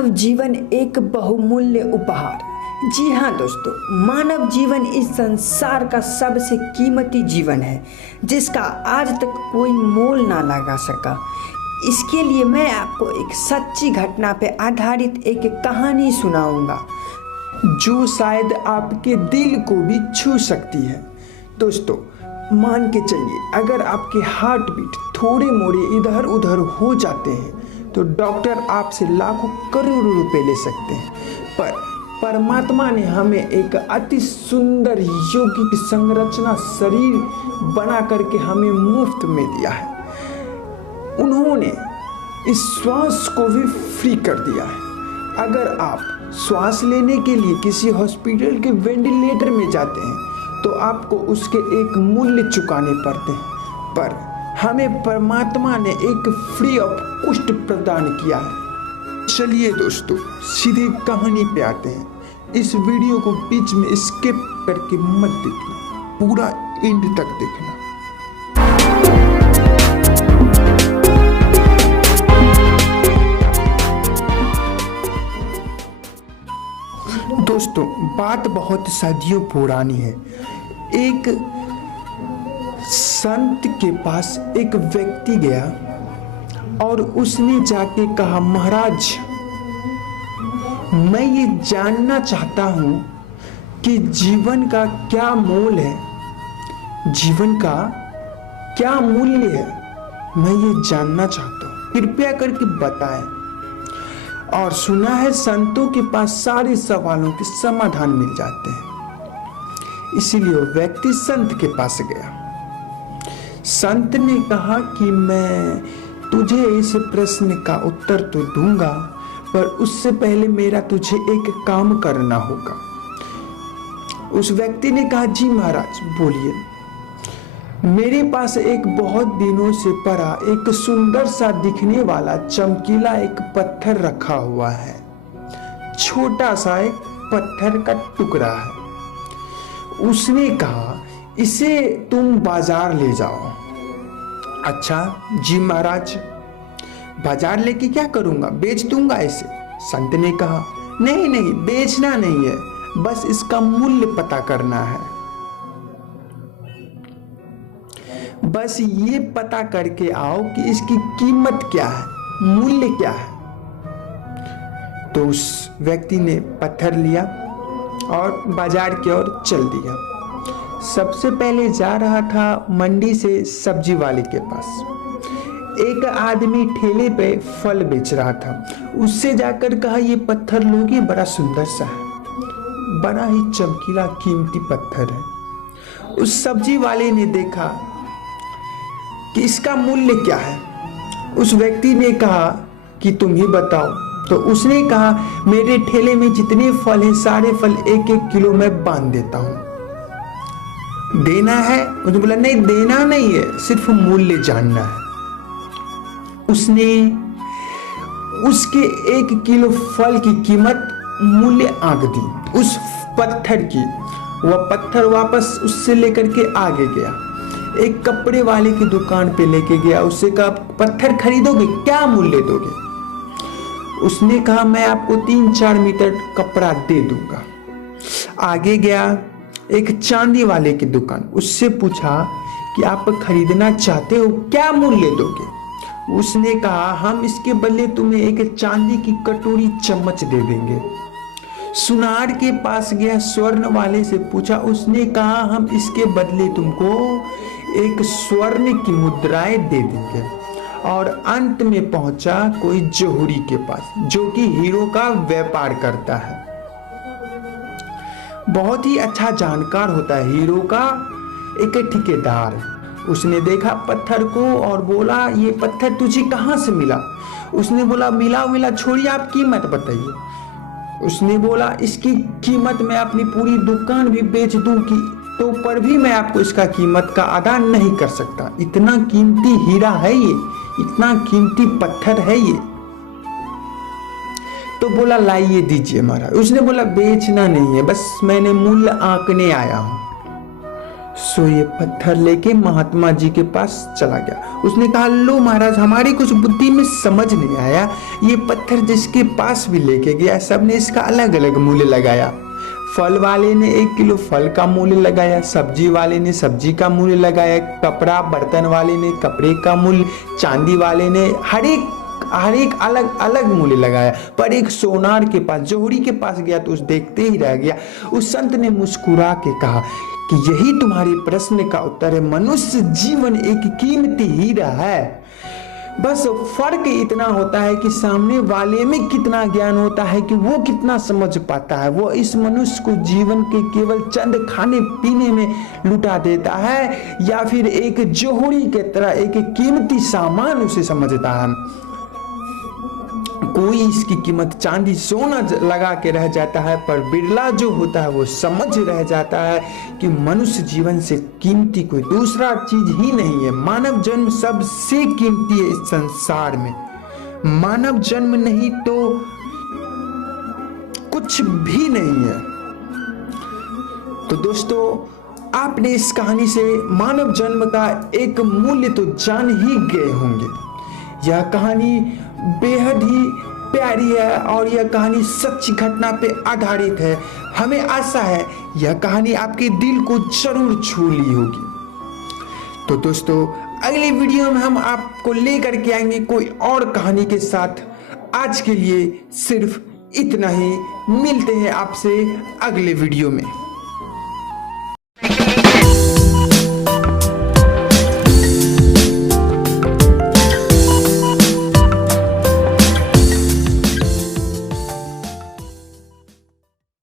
मानव जीवन एक बहुमूल्य उपहार। जी हाँ दोस्तों, मानव जीवन इस संसार का सबसे कीमती जीवन है जिसका आज तक कोई मोल ना लगा सका। इसके लिए मैं आपको एक सच्ची घटना पर आधारित एक कहानी सुनाऊंगा जो शायद आपके दिल को भी छू सकती है। दोस्तों, मान के चलिए, अगर आपके हार्ट बीट थोड़े मोड़े इधर उधर हो जाते हैं तो डॉक्टर आपसे लाखों करोड़ों रुपए ले सकते हैं, पर परमात्मा ने हमें एक अति सुंदर यौगिक संरचना शरीर बना करके हमें मुफ्त में दिया है। उन्होंने इस श्वास को भी फ्री कर दिया है। अगर आप श्वास लेने के लिए किसी हॉस्पिटल के वेंटिलेटर में जाते हैं तो आपको उसके एक मूल्य चुकाने पड़ते हैं, पर हमें परमात्मा ने एक फ्री ऑफ कॉस्ट प्रदान किया है। चलिए दोस्तों, सीधे कहानी पे आते हैं। इस वीडियो को बीच में स्किप करके मत देखना, पूरा एंड तक देखना। दोस्तों, बात बहुत सदियों पुरानी है। एक संत के पास एक व्यक्ति गया और उसने जाके कहा, महाराज, मैं ये जानना चाहता हूं कि जीवन का क्या मोल है, जीवन का क्या मूल्य है, मैं ये जानना चाहता हूं, कृपया करके बताएं। और सुना है संतों के पास सारे सवालों के समाधान मिल जाते हैं, इसीलिए वो व्यक्ति संत के पास गया। संत ने कहा कि मैं तुझे इस प्रश्न का उत्तर तो दूंगा, पर उससे पहले मेरा तुझे एक काम करना होगा। उस व्यक्ति ने कहा, जी महाराज बोलिए। मेरे पास एक बहुत दिनों से पड़ा एक सुंदर सा दिखने वाला चमकीला एक पत्थर रखा हुआ है, छोटा सा एक पत्थर का टुकड़ा है। उसने कहा, इसे तुम बाजार ले जाओ। अच्छा जी महाराज, बाजार लेके क्या करूंगा, बेच दूंगा इसे। संत ने कहा, नहीं नहीं, बेचना नहीं है, बस इसका मूल्य पता करना है। बस ये पता करके आओ कि इसकी कीमत क्या है, मूल्य क्या है। तो उस व्यक्ति ने पत्थर लिया और बाजार की ओर चल दिया। सबसे पहले जा रहा था मंडी से सब्जी वाले के पास। एक आदमी ठेले पे फल बेच रहा था। उससे जाकर कहा, ये पत्थर लोगे, बड़ा सुंदर सा है, बड़ा ही चमकीला कीमती पत्थर है। उस सब्जी वाले ने देखा कि इसका मूल्य क्या है। उस व्यक्ति ने कहा कि तुम ही बताओ। तो उसने कहा, मेरे ठेले में जितने फल हैं सारे फल 1-1 किलो में बांध देता हूं, देना है? उसने बोला, नहीं देना नहीं है, सिर्फ मूल्य जानना है। उसने उसके 1 किलो फल की कीमत मूल्य आंक दी उस पत्थर की। वह पत्थर वापस उससे लेकर के आगे गया, एक कपड़े वाले की दुकान पे लेके गया। उससे कहा, पत्थर खरीदोगे, क्या मूल्य दोगे? उसने कहा, मैं आपको 3-4 मीटर कपड़ा दे दूंगा। आगे गया एक चांदी वाले की दुकान, उससे पूछा कि आप खरीदना चाहते हो, क्या मूल्य दोगे? उसने कहा, हम इसके बदले तुम्हें एक चांदी की कटोरी चम्मच दे देंगे। सुनार के पास गया, स्वर्ण वाले से पूछा। उसने कहा, हम इसके बदले तुमको एक स्वर्ण की मुद्राएं दे देंगे। और अंत में पहुंचा कोई जोहरी के पास, जो कि हीरो का व्यापार करता है, बहुत ही अच्छा जानकार होता है, हीरो का एक ठेकेदार। उसने देखा पत्थर को और बोला, ये पत्थर तुझे कहां से मिला? उसने बोला, मिला छोड़िए, आप कीमत बताइए। उसने बोला, इसकी कीमत मैं अपनी पूरी दुकान भी बेच दूं कि तो पर भी मैं आपको इसका कीमत का अदा नहीं कर सकता। इतना कीमती हीरा है ये, इतना कीमती पत्थर है ये। तो बोला, लाइए दीजिए महाराज। उसने बोला, बेचना नहीं है, बस मैंने मूल्य आंकने आया हूं। सो ये पत्थर लेके महात्मा जी के पास चला गया। उसने कहा, लो महाराज, हमारी कुछ बुद्धि में समझ नहीं आया, ये पत्थर जिसके पास भी लेके गया सबने इसका अलग अलग मूल्य लगाया। फल वाले ने 1 किलो फल का मूल्य लगाया, सब्जी वाले ने सब्जी का मूल्य लगाया, कपड़ा बर्तन वाले ने कपड़े का मूल्य, चांदी वाले ने हर एक अलग अलग मूल्य लगाया। पर एक सोनार के पास, जोहरी के पास गया तो उस देखते ही रह गया। उस संत ने मुस्कुरा के कहा कि यही तुम्हारे प्रश्न का उत्तर है, मनुष्य जीवन एक कीमती हीरा है। बस फर्क इतना होता है कि सामने वाले में कितना ज्ञान होता है, कि वो कितना समझ पाता है। वो इस मनुष्य को जीवन के केवल चंद खाने पीने में लुटा देता है, या फिर एक जोहरी के तरह एक कीमती सामान उसे समझता है। कोई इसकी कीमत चांदी सोना लगा के रह जाता है, पर बिरला जो होता है वो समझ रह जाता है कि मनुष्य जीवन से कीमती कोई दूसरा चीज ही नहीं है। मानव जन्म सबसे कीमती है इस संसार में। मानव जन्म नहीं तो कुछ भी नहीं है। तो दोस्तों, आपने इस कहानी से मानव जन्म का एक मूल्य तो जान ही गए होंगे। यह कहानी बेहद ही प्यारी है और यह कहानी सच्ची घटना पे आधारित है। हमें आशा है यह कहानी आपके दिल को जरूर छू ली होगी। तो दोस्तों, अगली वीडियो में हम आपको लेकर के आएंगे कोई और कहानी के साथ। आज के लिए सिर्फ इतना ही। मिलते हैं आपसे अगले वीडियो में।